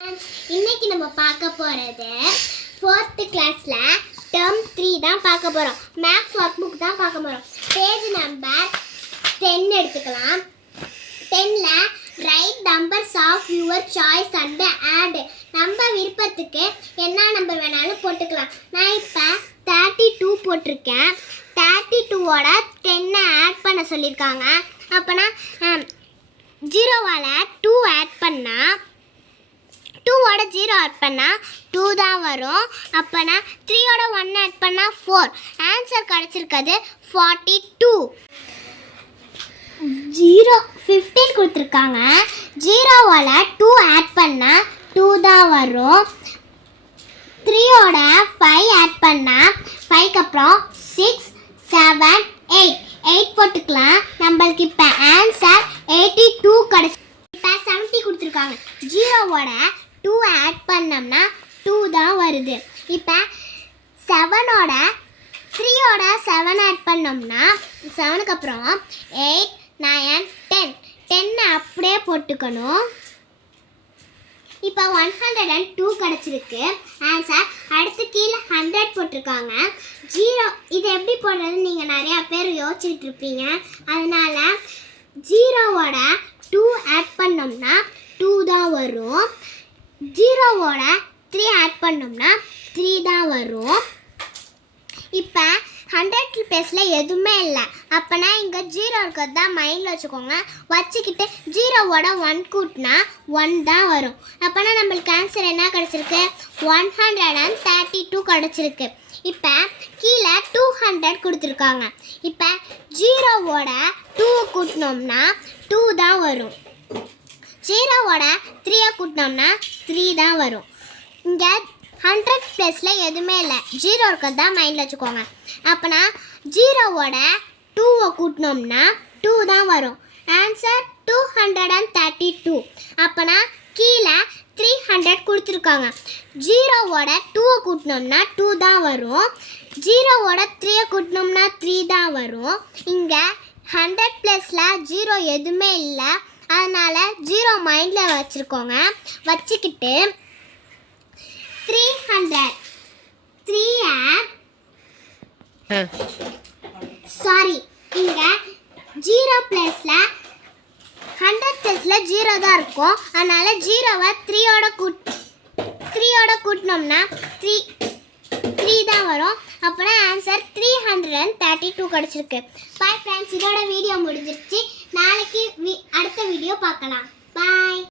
இன்னைக்கு நம்ம பார்க்க போறது 4th கிளாஸ்ல டேர்ம் 3 தான் பார்க்க போறோம். மேத்ஸ் ஒர்க் புக் தான் பார்க்க போறோம். பேஜ் நம்பர் 10 எடுத்துக்கலாம். 10ல write numbers of your choice and add. நம்ம விருப்பத்துக்கு என்ன நம்பர் வேணாலும் போட்டுக்கலாம். நான் இப்போ 32 போட்டிருக்கேன். 32ஓட 10 ஆட் பண்ண சொல்லியிருக்காங்க. அப்போனா 0வால் 2 ஆட் பண்ணால் 2ஓட 0 ஆட் பண்ணால் 2 தான் வரும். அப்போனா 3ஓட 1 ஆட் பண்ணால் 4. ஆன்சர் கிடச்சிருக்கிறது 42. 15 கொடுத்துருக்காங்க. 0வால் 2 ஆட் பண்ணால் 2 தான் வரும். 3ஓட 5 ஆட் பண்ணால் 5க்கு அப்புறம் 6, 7, 8 போட்டுக்கலாம். நம்மளுக்கு இப்போ ஆன்சர் 82 கிடச்சி. இப்போ 70 கொடுத்துருக்காங்க. 0ஓட 2 ஆட் பண்ணோம்னா 2 தான் வருது. இப்போ 7ஓட 3ஓட 7 ஆட் பண்ணோம்னா 7க்கு அப்புறம் 8, 9, 10 அப்படியே போட்டுக்கணும். இப்போ 102 கிடச்சிருக்கு ஆன்சர். அடுத்து கீழே 100 போட்டிருக்காங்க. 0 இது எப்படி போடுறதுன்னு நீங்கள் நிறையா பேர் யோசிச்சுட்டு இருப்பீங்க. அதனால 0ஓட 2 ஆட் பண்ணோம்னா 2 தான் வரும். 0ஓட 3 ஆட் பண்ணோம்னா 3 தான் வரும். இப்போ 100 பிளேஸில் எதுவுமே இல்லை. அப்போனா இங்கே 0 இருக்கிறது தான் மைண்டில் வச்சுக்கோங்க. வச்சுக்கிட்டு 0ஓட 1 கூட்டினா 1 தான் வரும். அப்போனா நம்மளுக்கு ஆன்சர் என்ன கிடச்சிருக்கு? 132 கிடச்சிருக்கு. இப்போ கீழே 200 கொடுத்துருக்காங்க. இப்போ 0ஓட 2 கூட்டினோம்னா 2 தான் வரும். 0ஓட 3 கூட்டினோம்னா 3 தான் வரும். இங்கே 100 பிளேஸில் எதுவுமே இல்லை. 0 இருக்கிறது தான் மைண்டில் வச்சுக்கோங்க. அப்போனா 0ஓட 2 கூட்டினோம்னா 2 தான் வரும். ஆன்சர் 232. அப்போனா கீழே 300 கொடுத்துருக்காங்க. 0ஓட 2 கூட்டினோம்னா 2 தான் வரும். 0ஓட 3 கூட்டினோம்னா 3 தான் வரும். இங்கே 100 பிளேஸில் 0 எதுவுமே இல்லை. அதனால் 0 மைண்டில் வச்சுருக்கோங்க. வச்சுக்கிட்டு 300 சாரி இங்கே 0 பிளேஸில் 100 பிளேஸில் 0 தான் இருக்கும். அதனால் 0வை 3ஓட கூட்டினோம்னா 3 தான் வரும். அப்போனா ஆன்சர் 332 கிடச்சிருக்கு. பாய் ஃப்ரெண்ட்ஸ், இதோட வீடியோ முடிஞ்சிருச்சு. நாளைக்கு அடுத்த வீடியோ பார்க்கலாம். பாய்.